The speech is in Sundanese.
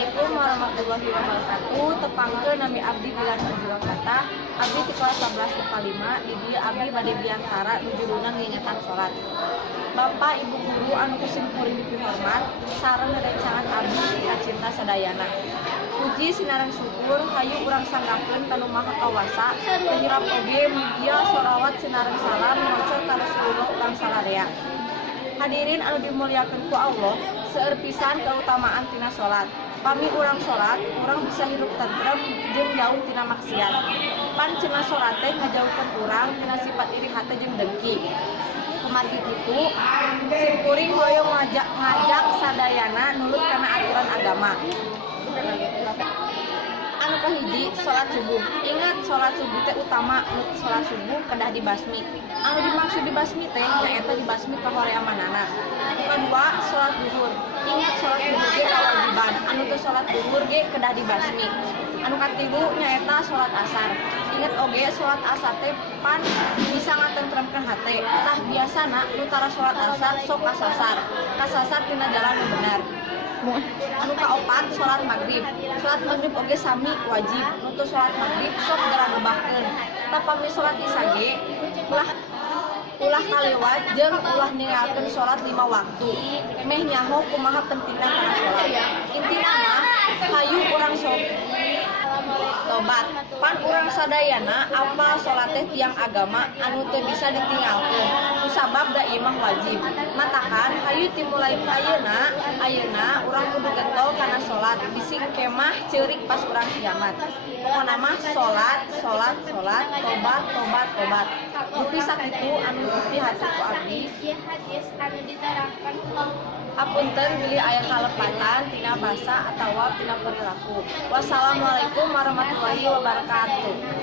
Assalamualaikum warahmatullahi wabarakatuh. Tepangkeun nami abdi bilan perjuang kata. Abdi ti kelas 11 di dieu abdi bade biantara nu judulna ngingetan salat. Bapak Ibu guru anu kusim kuring dipihormat sareng rerencangan abdi kacinta sadayana. Puji sinareng syukur hayu urang sanggakeun ka Nu Maha Kawasa, hirap oge mugia sholawat sinareng salam ngocor ka Rasulullah urang saladea. Hadirin anu dimuliakeun ku Allah, seueur pisan keutamaan tina salat. Pami urang salat, urang bisa hirup tentrem jeung jauh tina maksiat. Pan cenah salat teh ngajauhkeun urang tina sifat iri hate jeung dengki. Kumaha kitu, simkuring hoyong ngajak sadayana nurut kana aturan agama. Anu kahiji, salat subuh. Ingat salat subuh teh utama, salat subuh kedah dibasmi. Anu dimaksud dibasmi teh nyaeta dibasmi ka horeamanana. Kedua, salat duhur. Ingat salat duhur ge kawajiban. Anu teu salat duhur ge kedah dibasmi. Anu katilu nyaeta salat asar. Ingat oge salat asar teh pan bisa ngatentremkeun hate. Tah biasana nu tara salat asar sok kasasar tina jalan nu bener. Anu kaopat salat maghrib. Salat maghrib oge sami wajib. Nu teu salat maghrib sok gara ngebahkeun. Tapami salat isya ge ulah kalewat jeung ulah ninggalkeun salat 5 waktu. Meh nyaho kumaha pentingna kana salat. Intina mah hayu urang sok tobat. Pan urang sadayana apal salat teh tiang agama anu teu bisa ditinggalkeun. Kusabab da ieu mah wajib. Matakan hayu timulai ayeuna urang kudu getol kana salat. Bising kemah ceurik pas urang kiamat. Pokona mah salat, tobat. Dupi sakitu anu dupi hati ku abdi. Apunten bilih aya kalepatan tina basa atawa tina perilaku. Wassalamualaikum warahmatullahi wabarakatuh.